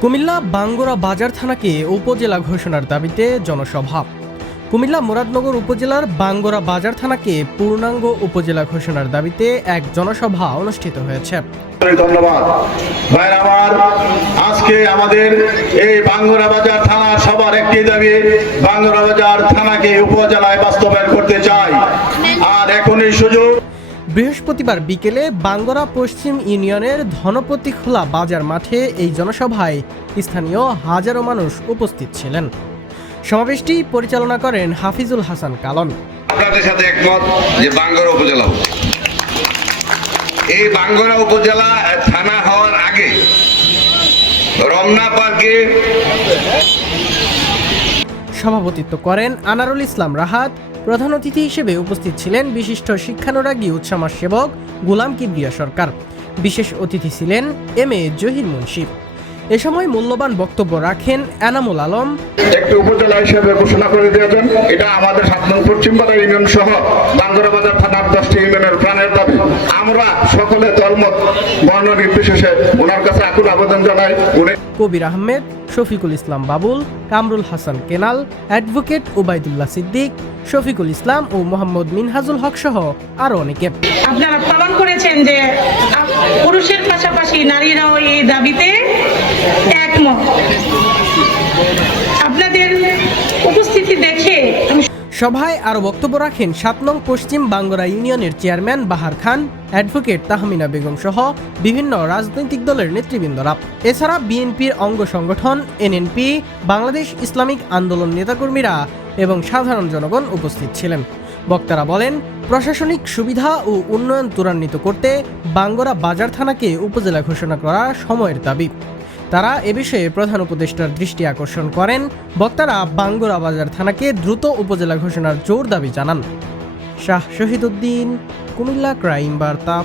কুমিল্লা বাঙ্গরা বাজার থানাকে উপজেলা ঘোষণার দাবিতে জনসভা। কুমিল্লা মুরাদনগর উপজেলার বাঙ্গরা বাজার থানাকে পূর্ণাঙ্গ উপজেলা ঘোষণার দাবিতে এক জনসভা অনুষ্ঠিত হয়েছে। ধন্যবাদ। আমার, আজকে আমাদের এই বাঙ্গুরা বাজার থানা সবার একটি দাবি, বাঙ্গুরা বাজার থানাকে উপজেলায় বাস্তবায়ন করতে বৃহস্পতিবার বিকেলে বাঙ্গরা পশ্চিম ইউনিয়নের ধনপতি খোলা বাজার মাঠে এই জনসভায় স্থানীয় হাজারো মানুষ উপস্থিত ছিলেন। সমাবেশটি পরিচালনা করেন হাফিজুল হাসান কালন। আপনাদের সাথে একমত যে বাঙ্গরা উপজেলা এই বাঙ্গরা উপজেলা থানা হওয়ার আগে রমনা পার্কে সভাপতিত্ব করেন আনারুল ইসলাম রাহাত। প্রধান অতিথি হিসেবে উপস্থিত ছিলেন বিশিষ্ট শিক্ষানুরাগী উৎসামাস সেবক গোলাম কিবরিয়া সরকার। বিশেষ অতিথি ছিলেন এম এ জহির মুন্সি। এ সময় মূল্যবান বক্তব্য রাখেন এনামুল আলম। একটি উপজেলা হিসেবে ঘোষণা করে দিয়েছেন এটা আমাদের সাত নং পশ্চিমপাড়া ইউনিয়ন সহ বাঙ্গুরা বাজার থানার দশটি ইউনিয়নের প্রাণের দাবি। আমরা সকলে দলমত বর্ণ নির্বিশেষে ওনার কাছে আকুল আবেদন জানাই কবির আহমেদ শফিকুল ইসলাম বাবুল, কামরুল হাসান কেনাল, অ্যাডভোকেট ওবায়দুল্লাহ সিদ্দিক, শফিকুল ইসলাম ও মোহাম্মদ মিনহাজুল হক সহ আরও অনেকে। আপনারা প্রমাণ করেছেন যে পুরুষের পাশাপাশি নারীরাও এই দাবিতে একমত আপনাদের উপস্থিতি দেখে আমি সভায় আরও বক্তব্য রাখেন সাত নং পশ্চিম বাঙ্গরা ইউনিয়নের চেয়ারম্যান বাহার খান, অ্যাডভোকেট তাহমিনা বেগম সহ বিভিন্ন রাজনৈতিক দলের নেতৃবৃন্দরা। এছাড়া বিএনপির অঙ্গ সংগঠন এনএনপি, বাংলাদেশ ইসলামিক আন্দোলন নেতাকর্মীরা এবং সাধারণ জনগণ উপস্থিত ছিলেন। বক্তারা বলেন, প্রশাসনিক সুবিধা ও উন্নয়ন ত্বরান্বিত করতে বাঙ্গরা বাজার থানাকে উপজেলা ঘোষণা করা সময়ের দাবি। তারা এ বিষয়ে প্রধান উপদেষ্টার দৃষ্টি আকর্ষণ করেন। বক্তারা বাঙ্গুরা বাজার থানাকে দ্রুত উপজেলা ঘোষণার জোর দাবি জানান। শাহ শহীদুদ্দিন, কুমিল্লা ক্রাইম বার্তা।